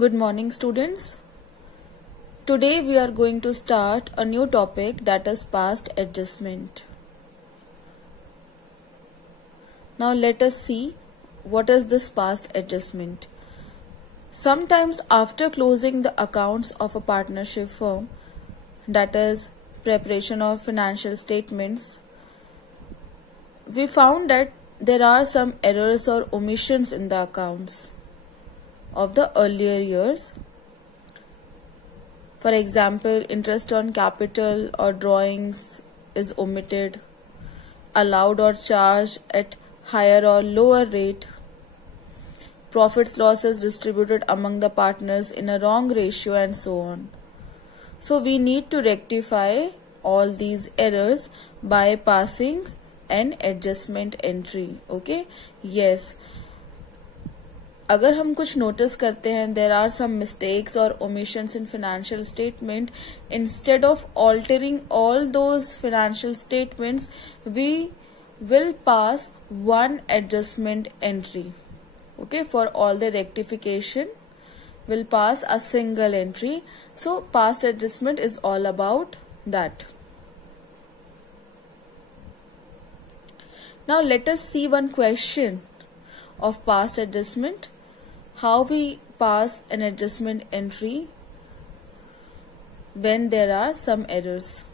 Good morning, students. Today we are going to start a new topic, that is past adjustment. Now let us see what is this past adjustment. Sometimes after closing the accounts of a partnership firm, that is preparation of financial statements, we found that there are some errors or omissions in the accounts of the earlier years. For example, interest on capital or drawings is omitted, allowed or charged at higher or lower rate, profits losses distributed among the partners in a wrong ratio, and so on. So we need to rectify all these errors by passing an adjustment entry. Okay, yes. अगर हम कुछ notice करते हैं there are some mistakes or omissions in financial statement, instead of altering all those financial statements, we will pass one adjustment entry. Okay, for all the rectification, we'll pass a single entry. So past adjustment is all about that. Now let us see one question of past adjustment. How we pass an adjustment entry when there are some errors.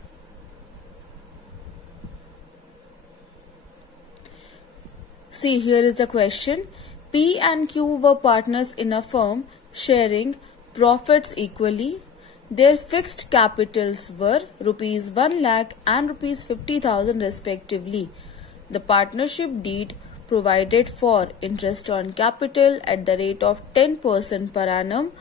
See, here is the question. P and Q were partners in a firm sharing profits equally. Their fixed capitals were rupees 1 lakh and rupees 50,000 respectively. The partnership deed provided for interest on capital at the rate of 10% per annum.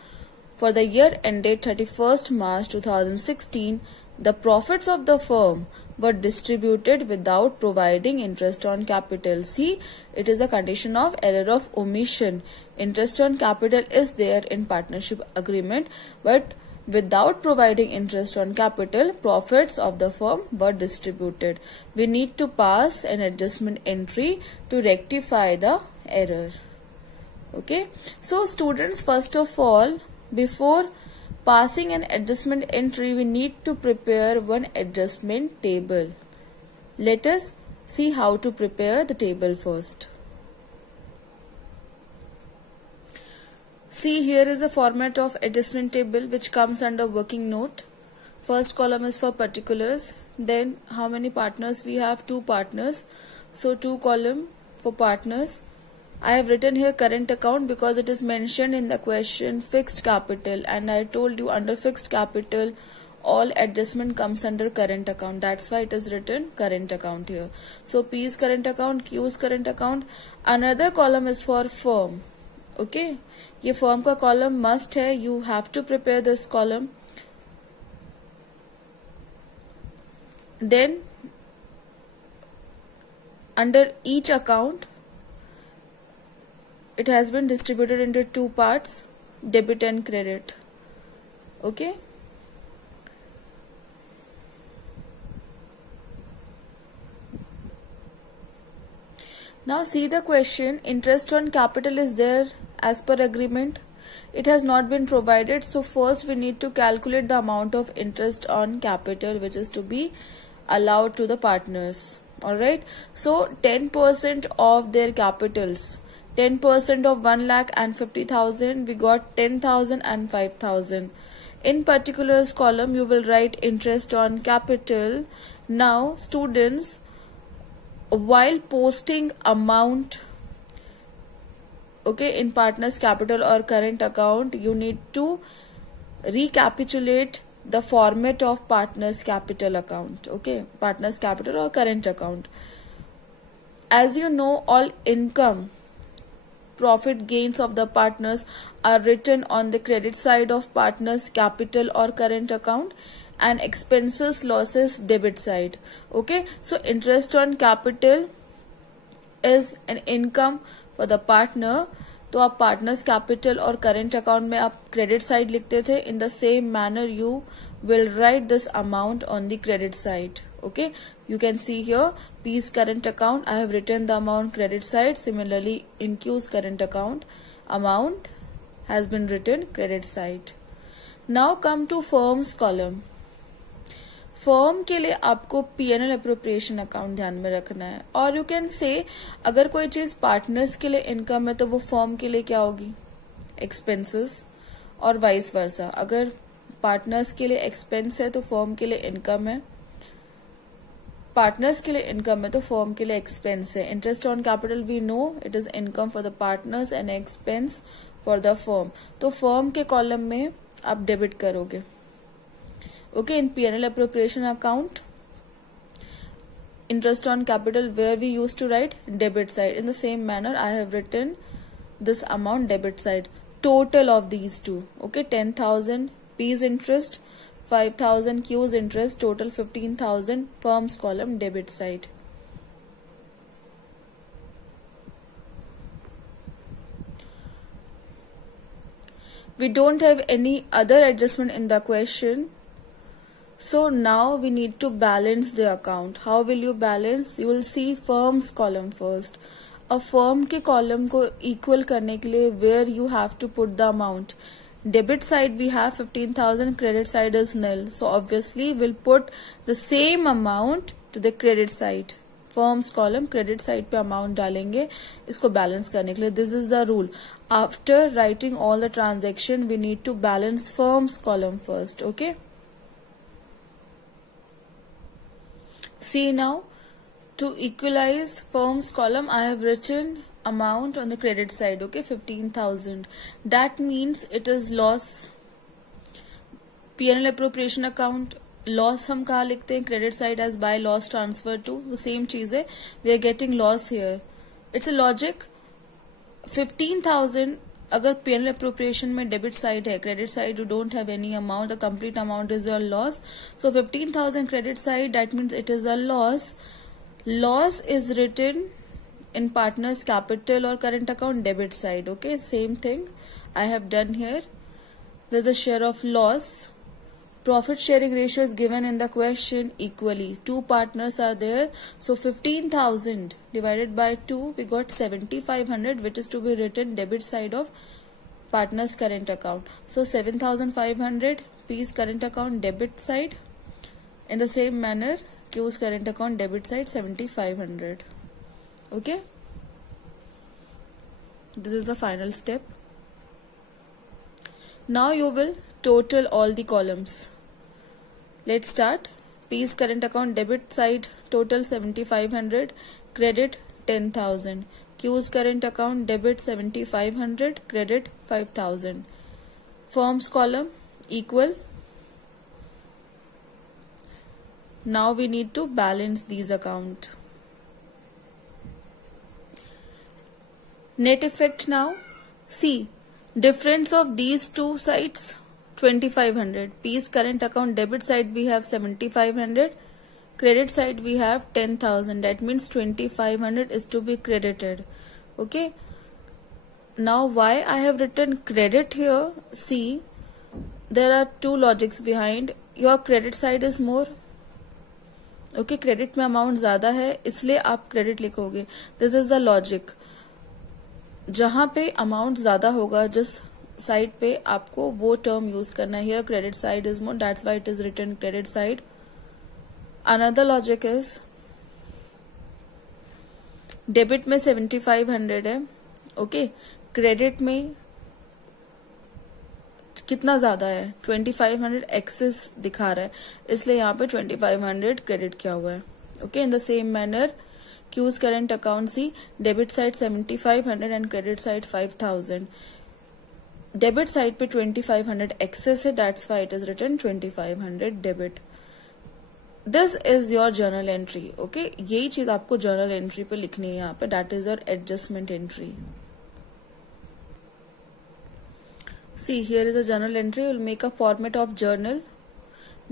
For the year ended 31st March 2016, the profits of the firm were distributed without providing interest on capital. See, it is a condition of error of omission. Interest on capital is there in partnership agreement, but without providing interest on capital, profits of the firm were distributed. We need to pass an adjustment entry to rectify the error. Okay. So students, first of all, before passing an adjustment entry, we need to prepare one adjustment table. Let us see how to prepare the table first. See, here is a format of adjustment table which comes under working note. First column is for particulars. Then how many partners we have? 2 partners. So 2 column for partners. I have written here current account because it is mentioned in the question fixed capital, and I told you under fixed capital all adjustment comes under current account. That's why it is written current account here. So P is current account, Q is current account. Another column is for firm. Okay, ये firm का column must है. You have to prepare this column. Then under each account it has been distributed into 2 parts, debit and credit. Okay, now see the question. Interest on capital is there as per agreement. It has not been provided, so first we need to calculate the amount of interest on capital which is to be allowed to the partners. Alright, so 10% of their capitals, 10% of 1 lakh and 50,000, we got 10,000 and 5,000. In particulars column you will write interest on capital. Now students, while posting amount, okay, in partners capital or current account, you need to recapitulate the format of partners capital account. Okay, partners capital or current account. As you know, all income, profit gains of the partners are written on the credit side of partners capital or current account, and expenses losses debit side. Okay, so interest on capital is an income for the partner. तो आप partners capital और current account में आप credit side लिखते थे. In the same manner you will write this amount on the credit side. Okay, you can see here P's current account, I have written the amount credit side. Similarly in Q's current account, amount has been written credit side. Now come to firms column. Firm के लिए आपको P&L appropriation account ध्यान में रखना है, और you can say अगर कोई चीज पार्टनर्स के लिए इनकम है तो वो फर्म के लिए क्या होगी, एक्सपेंसेस, और वाइस वर्सा. अगर पार्टनर्स के लिए एक्सपेंस है तो फर्म के लिए इनकम है, पार्टनर्स के लिए इनकम है तो फर्म के लिए एक्सपेंस है. Interest on capital we know it is income for the partners and expense for the firm. तो फर्म के कॉलम में आप डेबिट करोगे. Okay, in P&L appropriation account, interest on capital, where we used to write debit side. In the same manner, I have written this amount debit side. Total of these two. Okay, 10,000 P's interest, 5,000 Q's interest, total 15,000, firms column debit side. We don't have any other adjustment in the question. So now we need to balance the account. How will you balance? You will see firms column first. A firm के column को equal करने के लिए where you have to put the amount. Debit side we have 15,000, credit side is nil. So obviously we'll put the same amount to the credit side. Firms column credit side पे amount डालेंगे इसको balance करने के लिए. This is the rule. After writing all the transaction we need to balance firms column first. Okay. See now, to equalize firms column, I have written amount on the credit side, okay, 15,000. That means it is loss. P&L appropriation account, loss हम कहाँ लिखते हैं, credit side as by loss transfer to, वो same चीज है, we are getting loss here. It's a logic. 15,000 अगर P&L appropriation में debit side है, credit side you don't have any amount, the complete amount is your loss. So 15,000 credit side, that means it is a loss. Loss is written in partners capital or current account debit side. Okay, same thing I have done here. There's a share of loss. Profit sharing ratio is given in the question equally. Two partners are there, so 15,000 divided by 2 we got 7,500, which is to be written debit side of partners current account. So 7,500 P's current account debit side. In the same manner Q's current account debit side 7,500. Okay, this is the final step. Now you will total all the columns. Let's start. P's current account debit side total 7,500, credit 10,000. Q's current account debit 7,500, credit 5,000. Firms column equal. Now we need to balance these accounts. Net effect now. See, difference of these two sides 2,500. P's current account debit side we have 7,500, credit side we have 10,000. That means 2,500 is to be credited. Okay. Now why I have written credit here? See, there are two logics behind. Your credit side is more. Okay, credit में amount ज़्यादा है इसलिए आप credit लिखोगे. This is the logic. जहां पे amount ज्यादा होगा जिस साइड पे आपको वो टर्म यूज करना है. Credit side is more, that's why it is written credit side. Another logic is debit में 7,500 है. ओके, क्रेडिट में कितना ज्यादा है, 2,500 एक्सेस दिखा रहा है इसलिए यहाँ पे 2,500 क्रेडिट किया हुआ है. Okay, in the same manner Q's current account, see, debit side 7,500 and credit side 5,000. Debit side पे 2,500 excess है, that's why it is written 2,500 debit. This is your journal entry. Okay, यही चीज आपको journal entry पे लिखनी है यहाँ पे. That is your adjustment entry. See, here is a journal entry. We'll make a format of journal.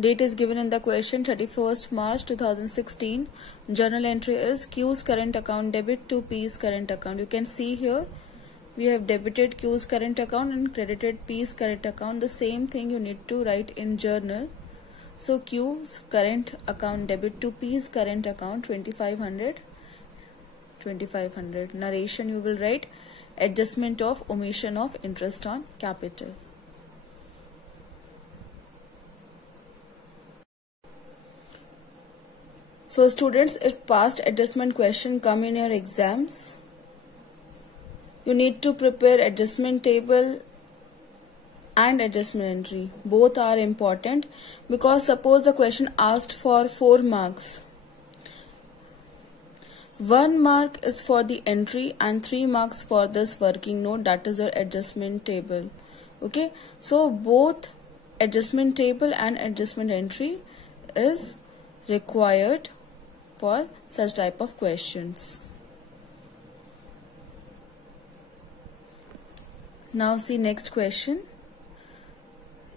Date is given in the question 31st March 2016. Journal entry is Q's current account debit to P's current account. You can see here we have debited Q's current account and credited P's current account. The same thing you need to write in journal. So Q's current account debit to P's current account 2,500. 2,500. Narration you will write adjustment of omission of interest on capital. So students, if past adjustment question come in your exams, you need to prepare adjustment table and adjustment entry. Both are important, because suppose the question asked for 4 marks. 1 mark is for the entry and 3 marks for this working note, that is your adjustment table. Okay, so both adjustment table and adjustment entry is required for such type of questions. Now see next question.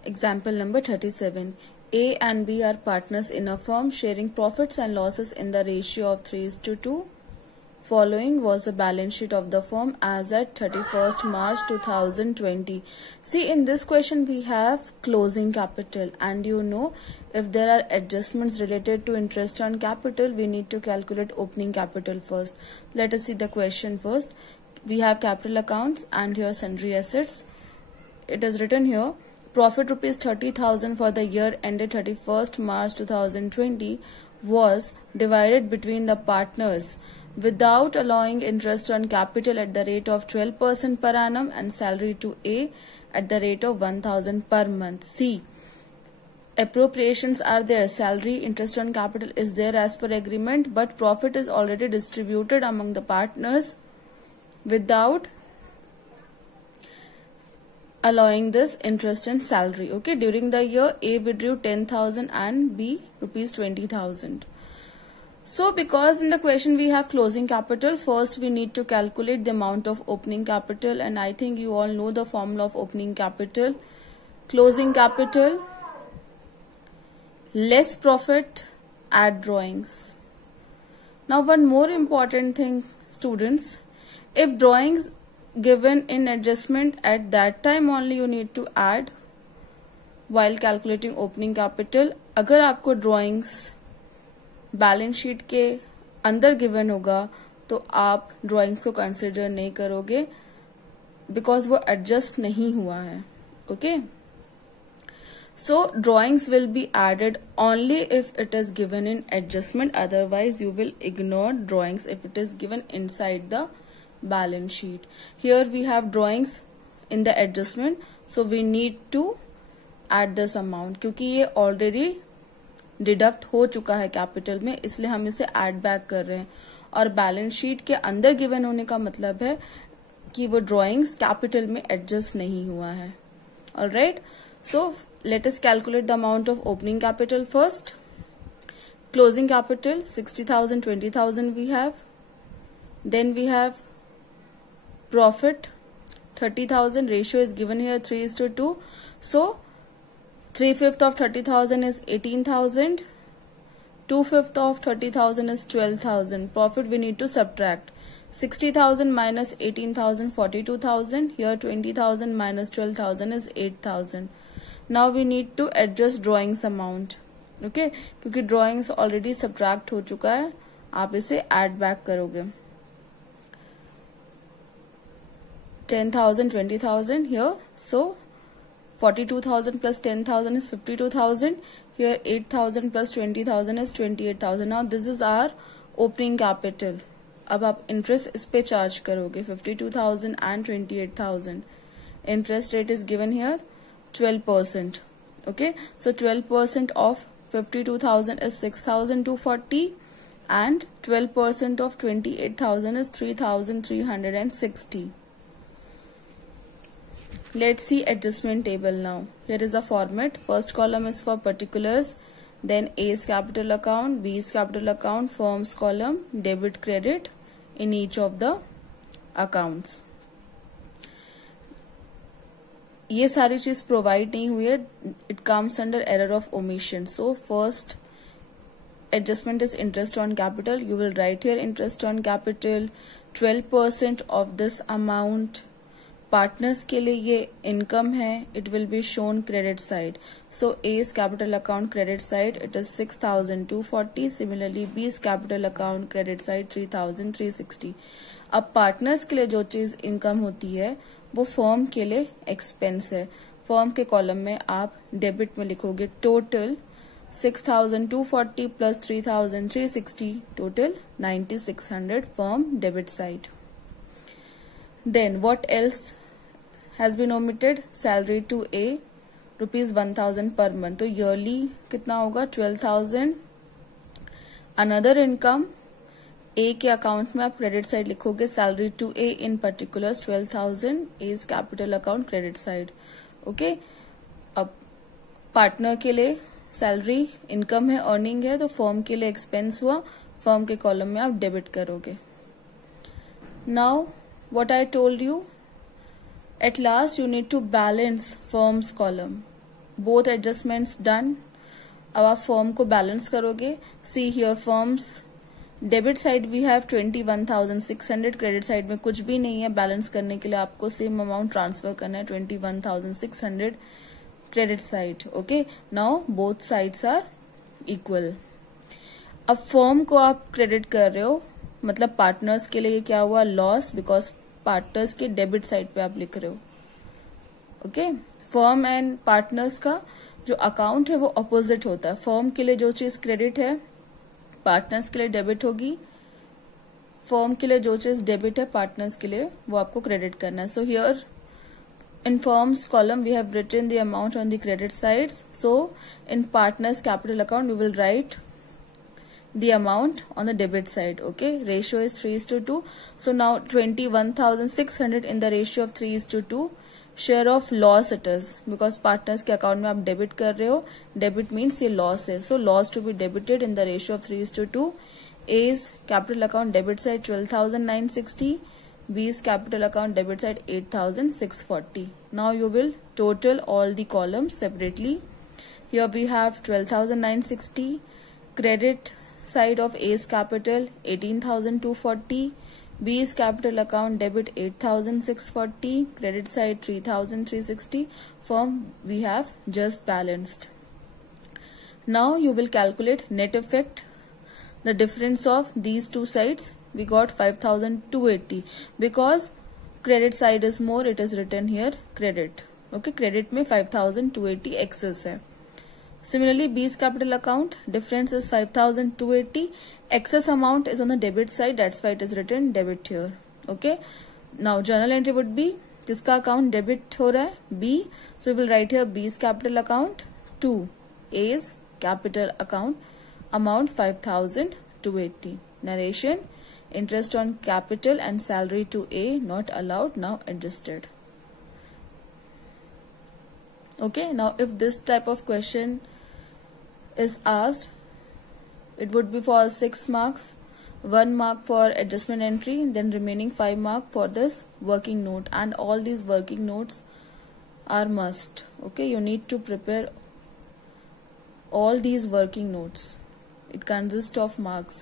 Example number 37. A and B are partners in a firm sharing profits and losses in the ratio of 3:2. Following was the balance sheet of the firm as at 31st March 2020. See, in this question we have closing capital, and you know, if there are adjustments related to interest on capital, we need to calculate opening capital first. Let us see the question first. We have capital accounts and here sundry assets. It is written here, profit rupees 30,000 for the year ended 31st March 2020 was divided between the partners without allowing interest on capital at the rate of 12% per annum and salary to A at the rate of 1,000 per month. See, appropriations are there, salary, interest on capital is there as per agreement, but profit is already distributed among the partners without allowing this interest and salary. Okay, during the year A withdrew 10,000 and B rupees 20,000. So because in the question we have closing capital, first we need to calculate the amount of opening capital, and I think you all know the formula of opening capital. Closing capital less profit, add drawings. Now one more important thing, students, if drawings given in adjustment, at that time only you need to add while calculating opening capital. अगर आपको drawings balance sheet के अंदर given होगा तो आप drawings को consider नहीं करोगे, बिकॉज वो एडजस्ट नहीं हुआ है. Okay, so drawings will be added only if it is given in adjustment, otherwise you will ignore drawings if it is given inside the balance sheet. Here we have drawings in the adjustment, so we need to add this amount, क्योंकि ये already deduct हो चुका है capital में, इसलिए हम इसे add back कर रहे हैं. और बैलेंस शीट के अंदर गिवन होने का मतलब है कि वो ड्राइंग्स कैपिटल में एडजस्ट नहीं हुआ है. Alright, so let us calculate the amount of opening capital first. Closing capital 60,000, 20,000 we have. Then we have profit 30,000. Ratio is given here 3:2. So 3/5 of 30,000 is 18,000. 2/5 of 30,000 is 12,000. Profit we need to subtract. 60,000 minus 18,000, 42,000. Here 20,000 minus 12,000 is 8,000. Now we need to adjust drawings amount. Okay, क्योंकि drawings already subtract हो चुका है, आप इसे add back करोगे. 10,000, 20,000 here. So 42,000 plus 10,000 is 52,000. Here 8,000 plus 20,000 is 28,000. Now this is our opening capital. अब आप interest इस पे चार्ज करोगे 52,000 and 28,000. Interest rate is given here 12%. Okay, so 12% of 52,000 is 6,240 and 12% of 28,000 is 3,360. Let's see adjustment table now. Here is a format. First column is for particulars, then A's capital account, B's capital account, firm's column, debit credit in each of the accounts. ये सारी चीज provide नहीं हुई है. It comes under error of omission. So first adjustment is interest on capital. You will write here interest on capital, 12% of this amount. Partners के लिए ये income है, it will be shown credit side. So A's capital account credit side it is 6,240. Similarly B's capital account credit side 3,360. अब partners के लिए जो चीज income होती है वो फर्म के लिए एक्सपेंस है। फर्म के कॉलम में आप डेबिट में लिखोगे total 6,240 plus 3,360, total 9,600 firm debit side. Then what else has been omitted? Salary to A ₹1,000 per month, तो ईयरली कितना होगा? 12,000। अनदर इनकम, ए के अकाउंट में आप क्रेडिट साइड लिखोगे salary to A in particulars 12,000 is capital account credit side. Okay, अब partner के लिए सैलरी इनकम है, अर्निंग है, तो फर्म के लिए एक्सपेंस हुआ, फर्म के कॉलम में आप डेबिट करोगे। Now what I told you, at last you need to balance firm's column, both adjustments done। अब आप फर्म को बैलेंस करोगे। See here firm's debit side we have 21,600, credit side में कुछ भी नहीं है। बैलेंस करने के लिए आपको सेम अमाउंट ट्रांसफर करना है, 21,600 credit side. Okay, now both sides are equal. अब फर्म को आप क्रेडिट कर रहे हो, मतलब पार्टनर्स के लिए क्या हुआ? लॉस, बिकॉज पार्टनर्स के डेबिट साइड पे आप लिख रहे हो। ओके, फर्म एंड पार्टनर्स का जो अकाउंट है वो अपोजिट होता है। फर्म के लिए जो चीज क्रेडिट है पार्टनर्स के लिए डेबिट होगी, फर्म के लिए जो चीज डेबिट है पार्टनर्स के लिए वो आपको क्रेडिट करना है। So here in firm's column we have written the amount on the credit side, so in partners capital account we will write the amount on the debit side. Okay, ratio is 3:2. So now 21,600 in the ratio of 3:2. Share of loss it is, because partners के account में आप debit कर रहे हो, debit means ये loss है, so loss to be debited in the ratio of 3:2. A is capital account debit side 12,960, B is capital account debit side 8,640. Now you will total all the columns separately. Here we have 12,960, credit side of A's capital 18,240, B's capital account debit 8,640, credit side 3,360. Firm we have just balanced. Now you will calculate net effect, the difference of these two sides. We got 5,280 because credit side is more, it is written here credit. Okay, credit में 5,280 excess है। Similarly, B's capital account difference is 5,280. Excess amount is on the debit side, that's why it is written debit here. Okay. Now journal entry would be किसका account debit हो रहा है? B. So we will write here B's capital account to A's capital account, amount 5,280. Narration: interest on capital and salary to A not allowed, now adjusted. Okay. Now if this type of question is asked, it would be for 6 marks, 1 mark for adjustment entry, then remaining 5 mark for this working note, and all these working notes are must. Okay, you need to prepare all these working notes. It consists of marks.